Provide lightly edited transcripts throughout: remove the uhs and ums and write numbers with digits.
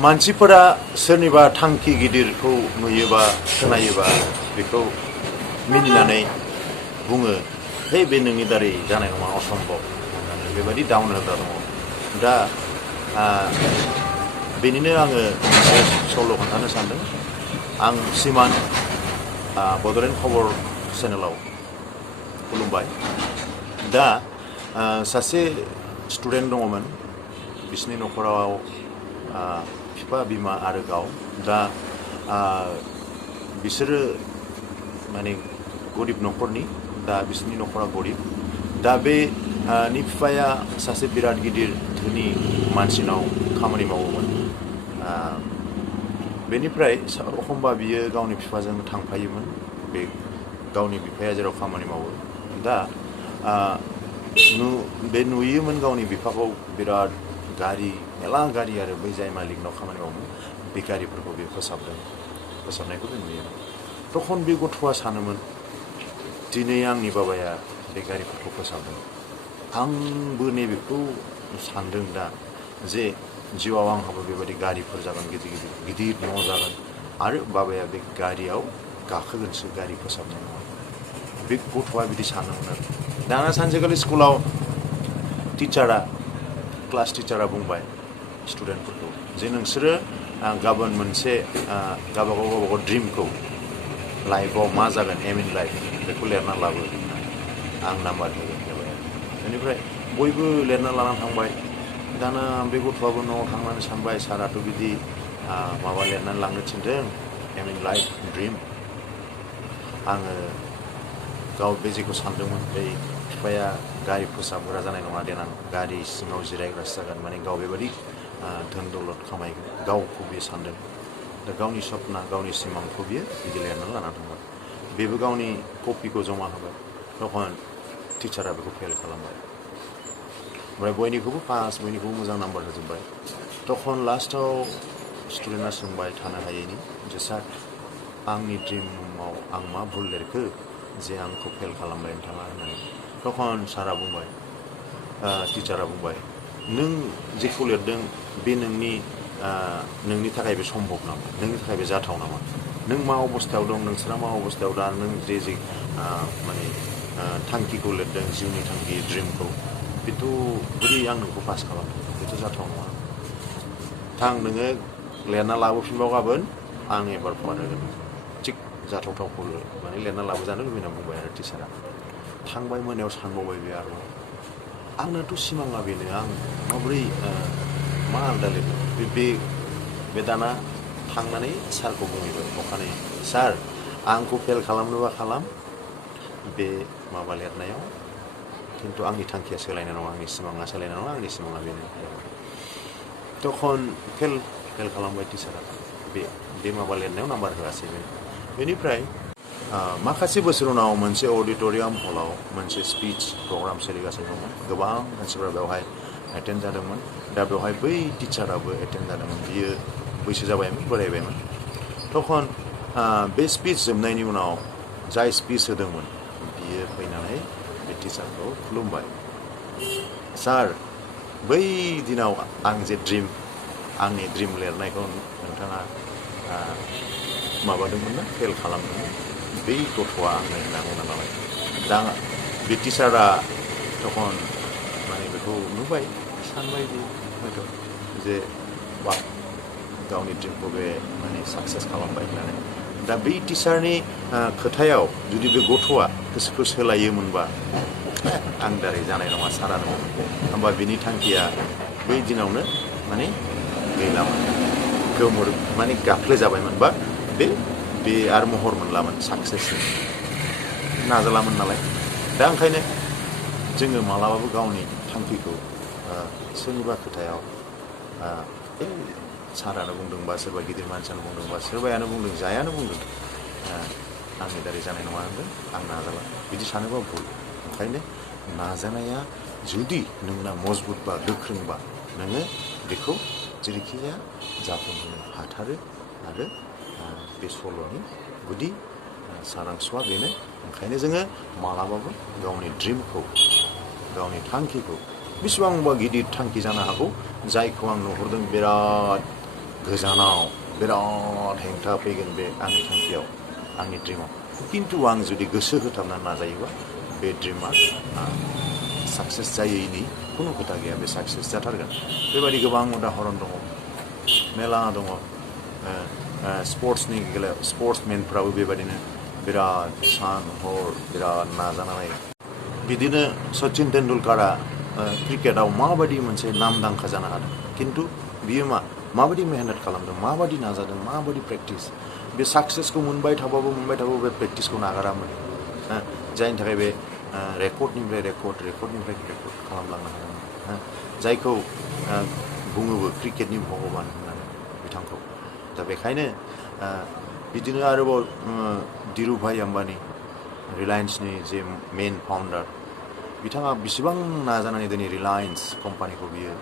मानसिफोरा सोरनिबा थांखि गिदिरखौ नुयोबा खोनायोबा बेखौ मिनिनानै बुङो हे बे नोंनि दारै जानाय नङा असम्भब होननानै बेबायदि डाउन होग्रा दङ दा बेनिनो आङो मोनसे सल' खोन्थानो सानदों आं सिमान बड'लेण्ड खबर चेनेलाव खुलुमबाय दा सासे स्टुडेन्ट दङमोन बिसिनि न'खराव बिफा बिमा आरो गाव दा बिसोरो माने गरिब न'खरनि दा बिसोरनि न'खरा गरिब दा बे नि बिफाया सासे बिराद गिदिर धोनि मानसिनाव खामानि मावोमोन बेनिफ्राय एखमबा बियो गावनि बिफाजों थांफायोमोन बे गावनि बिफाया जेराव खामानि मावो दा बे नुयोमोन गावनि बिफाखौ बिराद गारि मेला गारि आरो बै जाय मालिकनाव खामानि मावोमोन बे गारिफोरखौ बे फोसाबनायखौ जों नुयोमोन तखन बे गथ'आ सानोमोन दिनै आंनि बाबाया बे गारिफोरखौ फोसाबदों आंबो नैबेखौ सानदों दा जे जिउआव आंहाबो बेबायदि गारिफोर जागोन गिदिर न' जागोन आरो बाबाया बे गारियाव गाखोगोनसो गारि फोसाबनाय नङा बे गथ'आ बिदि सानोमोन आरो दाना सानसेखालि स्कुलाव क्लास टिचारा बुंबाय स्टुडेन्टफोरखौ जे नोंसोरो गाबोन मोनसे गावबागाव ड्रिमखौ लाइफआव मा जागोन एम इन लाइफ बेखौ लिरना लाबो आं नाम्बार होगोन जाबाय बेनिफ्राय बयबो लिरना लानानै थांबाय दाना बे गथ'आबो न'आव थांनानै सानबाय साराथ' बिदि माबा लिरनानै लांनो थिनदों एम इन लाइफ ड्रिम आङो गाव बे जेखौ सानदोंमोन बै बिफाया गारि फोसाबग्रा जानाय नङा देनां गारि सिङाव जिरायग्रासो जागोन माने गाव बेबायदि धोन दौलत खामायगोन गावखौ बियो सानदों दा गावनि सपना गावनि सिमांखौ बियो बिदि लिरनानै लाना थांबाय बेबो गावनि कपिखौ जमा होबाय तखन टिचारा बेखौ फेल खालामबाय ओमफ्राय बयनिखौबो पास बयनिखौबो मोजां नाम्बार होजोबबाय तखन लास्टाव स्टुडेन्टआ सोंबाय थानो हायैनि जे सार आंनि ड्रिमाव आं मा भुल लिरखो जे आंखौ फेल खालामबाय नोंथाङा होननानै तखन सारा बुंबाय टिचारा बुंबाय नों जेखौ लिरदों बे नोंनि थाखाय बे सम्भब नामा नोंनि थाखाय बे जाथाव नामा नों मा अबस्थायाव दं नोंसोरा मा अबस्थायाव दा नों जे माने थांखिखौ लिरदों जिउनि थांखि ड्रिमखौ बेथ' बोरै आं नोंखौ पास खालामदों बेथ' जाथाव नङा थां नोङो लिरना लाबोफिनबाव गाबोन आं एबार फरायनो होगोन थिग जाथावथावखौ माने लिरना लाबोजानो लुबैना बुंबाय आरो टिचारा थांबाय मोनायाव सानबावबाय बे आरो आंनाथ' सिमाङा बेनो आं माबोरै मा आलदा लिरनो बे दाना थांनानै सारखौ बुंहैबाय अखानायै सार आंखौ फेल खालामनोबा खालाम बे माबा लिरनायाव खिन्थु आंनि थांखिया सोलायनाय नङा आंनि सिमाङा सोलायनाय नङा आंनि सिमाङा बेनो तखन फेल खालामबाय टिचारा बे माबा लिरनायाव नाम्बार होआसै बेनिफ्राय माखासे बोसोर उनाव मोनसे अडिट'रियाम हलाव मोनसे स्पिच प्रग्राम सोलिगासिनो दंमोन गोबां मानसिफोरा बेवहाय एटेन्ड जादोंमोन दा बेवहाय बै टिचाराबो एटेन्ड जादोंमोन बियो बैसो जाबायमोन बोरायबायमोन तखन बे स्पिच जोबनायनि उनाव जाय स्पिच होदोंमोन बियो फैनानै बे टिचारखौ खुलुमबाय सार बै दिनाव आं जे आंनि ड्रिम लिरनायखौ नोंथाङा माबादोंमोन ना फेल खालामदोंमोन बै गथ'आ आंनो होनना बुंना लाबाय दा बे टिचारा तखन माने बेखौ नुबाय सानबाय बे हयथ' जे बा गावनि ड्रिमखौ बे माने साक्सेस खालामबाय होननानै दा बै टिचारनि खोथायाव जुदि बे गथ'आ गोसोखौ सोलायोमोनबा आं दारै जानाय नङा सारानो होमबा बिनि थांखिया बै दिनावनो माने गैलामोन गोमोर माने गाफ्ले जाबायमोनबा बे आरो महर मोनलामोन साक्सेसनि नाजालामोन नालाय दा ओंखायनो जोङो मालाबाबो गावनि थांखिखौ सोरनिबा खोथायाव सारानो बुंदोंबा सोरबा गिदिर मानसियानो बुंदोंबा सोरबायानो बुंदों जायानो बुंदों आंनि दारै जानाय नङा होनदों आं नाजाला बिदि सानोबा भुल ओंखायनो नाजानाया जुदि नोंना मजबुत बा गोख्रोंबा नोङो बेखौ जेरैखि जाया जाफुंहोनो हाथारो आरो बे सल'नि गुदि सारांसुआ बेनो ओंखायनो जोङो मालाबाबो गावनि ड्रिमखौ गावनि थांखिखौ बेसेबांबा गिदिर थांखि जानो हागौ जायखौ आं नुहुरदों बिराद गोजानाव बिराद हेंथा फैगोन बे आंनि थांखियाव आंनि ड्रिमाव खिन्थु आं जुदि गोसो होथाबनानै नाजायोबा बे ड्रिमा साक्सेस जायैनि खुनु खोथा गैया बे साक्सेस जाथारगोन बेबायदि गोबां उदाहरन दङ मेला दङ स्पर्ट्सनि बेलायाव स्पर्ट्समेनफ्राबो बेबायदिनो बिराद सान हर बिराद नाजानानै बिदिनो सचिन तेन्दुलकारा क्रिकेटाव माबायदि मोनसे नामदांखा जानो हादों खिन्थु बियो माबायदि मेहनत खालामदों माबायदि नाजादों माबायदि प्रेक्टिस बे साक्सेसखौ मोनबाय थाबाबो बे प्रेक्टिसखौ नागारामोन जायनि थाखाय बे रेकर्डनिफ्राय रेकर्ड खालामलांनो हादों जायखौ बुङोबो क्रिकेटनि भगबान होननानै बिथांखौ दा बेखायनो बिदिनो आरोबाव धीरुभाई आम्बानी रिलायन्सनि जे मेन फाउन्डार बिथाङा बेसेबां नाजानानै दिनै रिलायन्स कम्पानिखौ बियो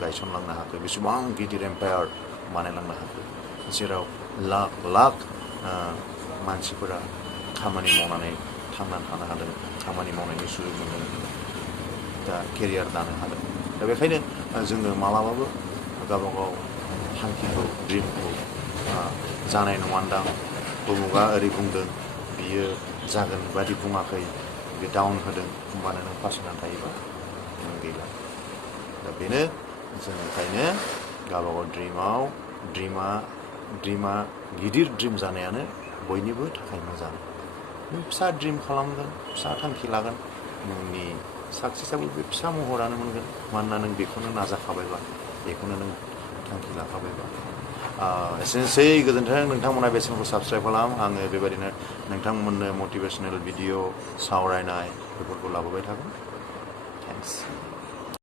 गायसनलांनो हाखो बेसेबां गिदिर एम्पायार बानायलांनो हाखो जेराव लाख लाख मानसिफोरा खामानि मावनानै थांनानै थानो हादों खामानि मावनायनि सुजुग मोनदों दा केरियार दानो हादों दा बेखायनो जोङो मालाबाबो गावबागाव थांखिखौ ड्रिमखौ जानाय नङादां उमुगा ओरै बुंदों बियो जागोन बादि बुङाखै बे डाउन होदों होमबानो नों फासयनानै थायोबा नों गैला दा बेनो जों ओंखायनो गावबागाव ड्रिमा गिदिर ड्रिम जानायानो बयनिबो थाखाय मोजां नों फिसा ड्रिम खालामगोन फिसा थांखि लागोन नोंनि साक्सेसआबो बे फिसा महरानो मोनगोन मानोना नों बेखौनो नाजाखाबायबा बेखौनो नों थांखि लाखाबायबा एसेनोसै गोजोन्थों नोंथांमोना बे चेनेलखौ साबस्क्राइब खालाम आङो बेबायदिनो नोंथांमोननो मटिभेशनेल भिडिअ सावरायनाय बेफोरखौ लाबोबाय थागोन थेंक्स